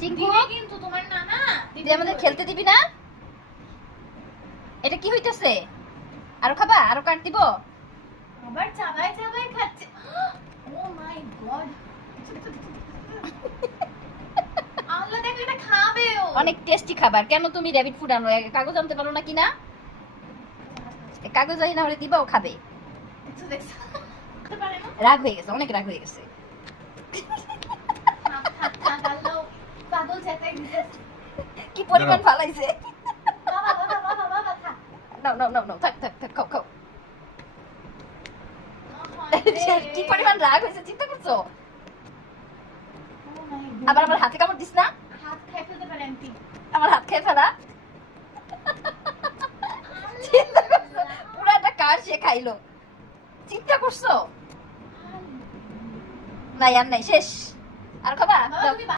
চিঙ্কু কিন্তু তোমার নানা তুই আমাদের খেলতে দিবি না? এটা কি হইতেছে? আরো খাবা? আরো কাট দিব? আবার চাবাই চাবাই খাচ্ছে। ও মাই গড, আল্লাহ দেখো এটা খাবে ও। অনেক টেস্টি খাবার। কেন তুমি র‍্যাবিট ফুড আনো? কাগজ আনতে পারো না কিনা? কাগজ আই না হলে দিবা, ও খাবে। দেখছো দেখছো খেতে পারে না। রাগ হয়ে গেছে, অনেক রাগ হয়ে গেছে। আল্লাহ পাগল চেতাই দিছে। কি পরিমাণ ফালাইছে। বাবা বাবা বাবা বাবা খা। নাও নাও নাও নাও, থাক থাক থাক, খাও খাও। কি পরিমাণ রাগ হয়েছে চিন্তা করছো? আবার আমার হাতে কামড় দিস না। হাত খেয়ে ফেলতে পারে আন্টি। আমার হাত খেয়ে ফেলা। চিন্তা করছো পুরো একটা কার সে খাইলো। চিন্তা করছো? নাই আর নাই, শেষ। আর খাবা? বাবা তুমি